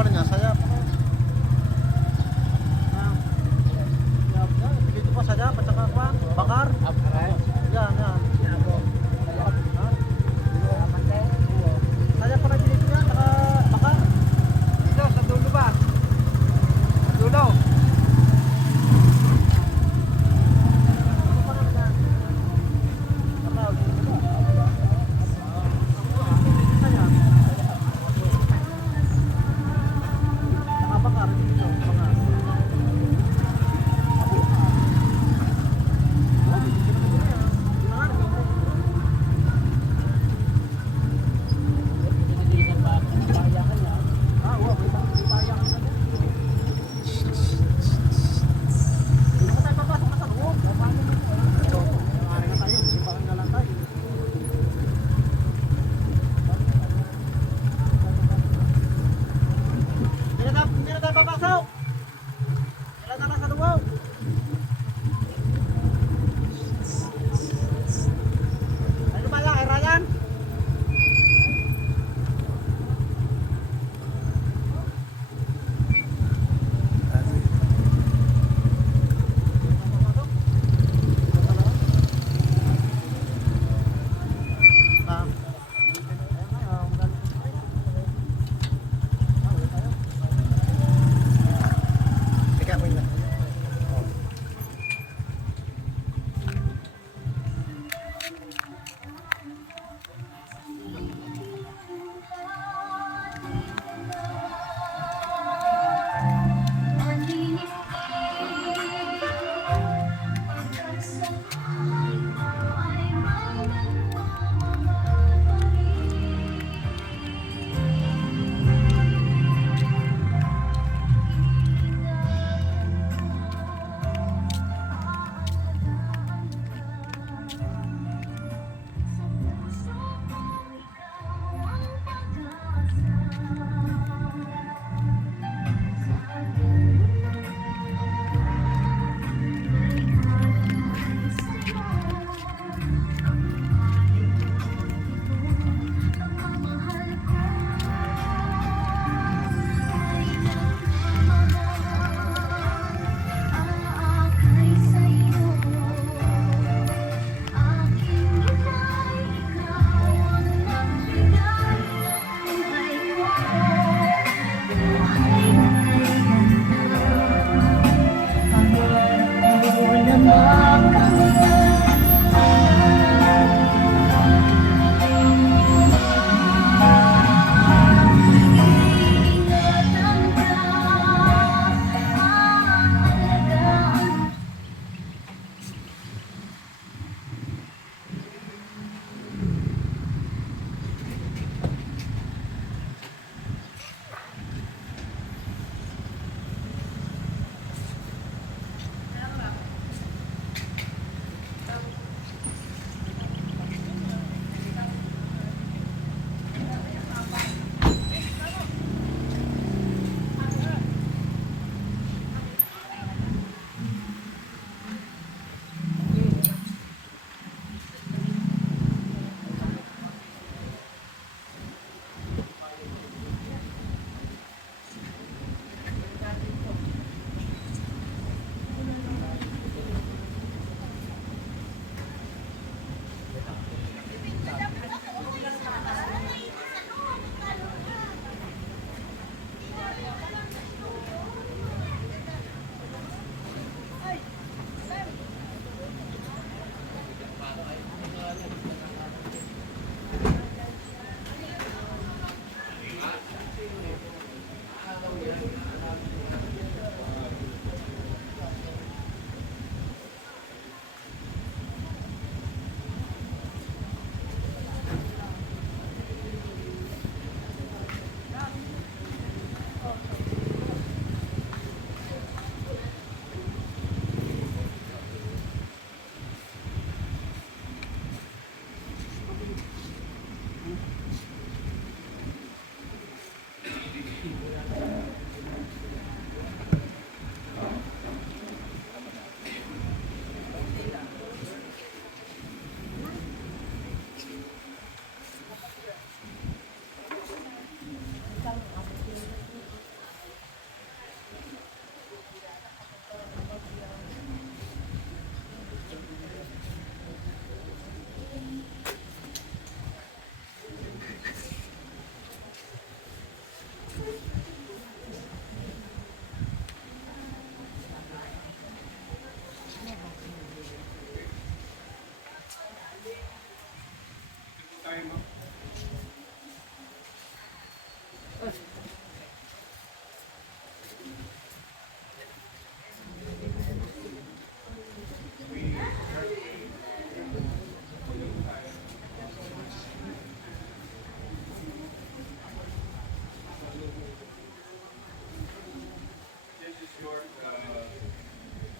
pala niya, sayap. Dito pa sayap, at saka pa, bakar. Yan, yan. Sayap pala dito niya, saka bakar. Dito, sa dulo ba? Sa dulo.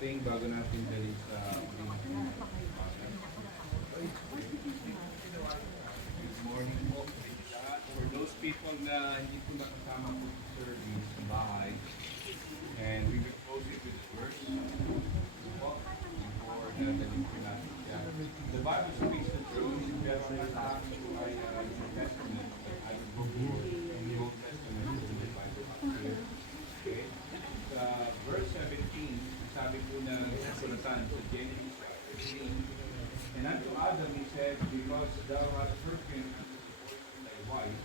thing bago natin dali sa good morning po sa inyo lahat. For those people na hindi po nakasama po sa service sa bahay, and we will close it with the verse po before dadalhin po natin siya. The Bible speaks the truth, pero nasa akin po ay New Testament, but I will go for the Old Testament in the Bible up here. Okay? Sa verse 17, sabi po ng kasulatan sa Genesis 15, and unto Adam he said, because thou hast hearkened unto the voice of thy wife,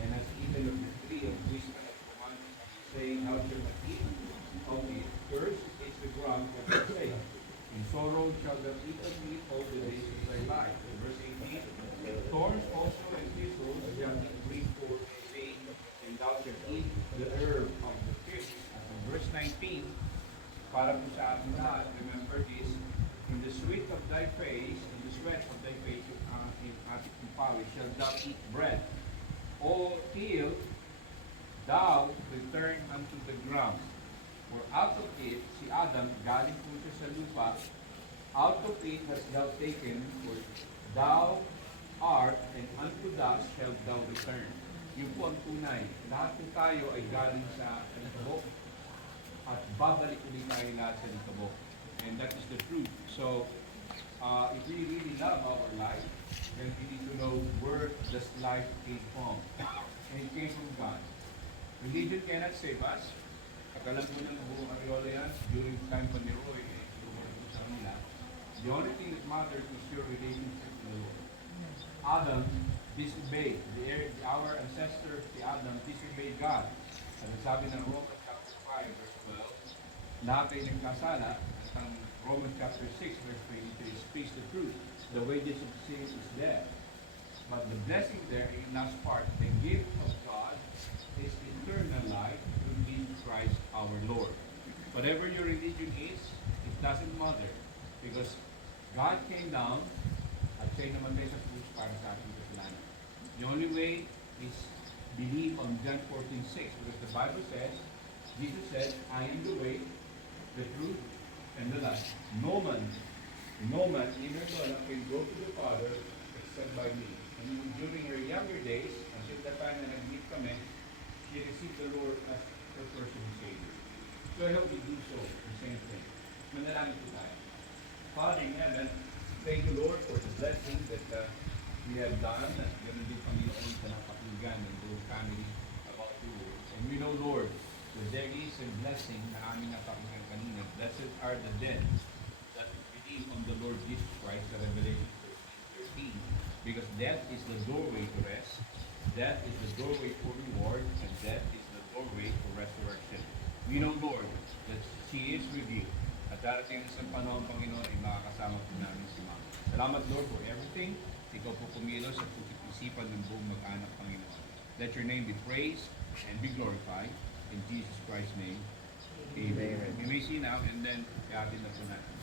and hast eaten of the tree of wisdom and commandment, saying, thou shalt not eat of it. First is the ground for thy sake. In sorrow shalt thou eat of it all the days of thy life. In verse 18, thorns also and thistles shall it bring forth thee, and thou shalt eat the herb of the field. At in verse 19, para po sa ating lahat, remember this, in the sweat of thy face, in the sweat of thy face, in ating power, shall thou eat bread, all till thou return unto the ground. For out of it, si Adam, galing po siya sa lupa, out of it hast thou taken, for thou art, and unto dust shalt thou return. Yun po ang tunay. Lahat po tayo ay galing sa likabok, at babalik ulit tayo lahat sa likabok. And that is the truth. So, if we really love our life, then we need to know where this life came from. And it came from God. Religion cannot save us. Akalan po ng buong Ariola yan, during the time when ni Roy, sa nila, the only thing that matters is your relationship with the Lord. Adam disobeyed. Our ancestor, si Adam, disobeyed God. At sabi ng Romans chapter 5, verse 12, lahat ay nagkasala. Ang Romans chapter 6, verse 23, speaks the truth. The wages of sin is death. But the blessing there in last part, the gift of God is eternal life through Jesus Christ our Lord. Whatever your religion is, it doesn't matter. Because God came down at siya'y namatay sa krus para sa ating kasalanan. The only way is believe on John 14:6, because the Bible says, Jesus said, I am the way, the truth, and the life. No man, even God, can go to the Father except by me. And during her younger days, until the time na nag-meet kami, she received the Lord as her personal Savior. So I hope you do so, the same thing. Manalangin po tayo. Father in heaven, thank you, Lord, for the blessing that we have done, at ganoon din Panginoon sa napakinggan ng buong family about you. And we know, Lord, that there is a blessing na aming napakinggan kanina. Blessed are the dead that believe on the Lord Jesus Christ, sa Revelation 13. Because death is the doorway to rest, death is the doorway for reward, and death is the doorway for resurrection. We know, Lord, that she is with you. At darating sa panahon, Panginoon, ay makakasama po namin si Mama. Salamat, Lord, for everything. Ikaw po kumilos sa puso't isipan ng buong mag-anak, Panginoon. Let your name be praised and be glorified. In Jesus Christ's name, amen. You may see now, and then, i-atin na po natin.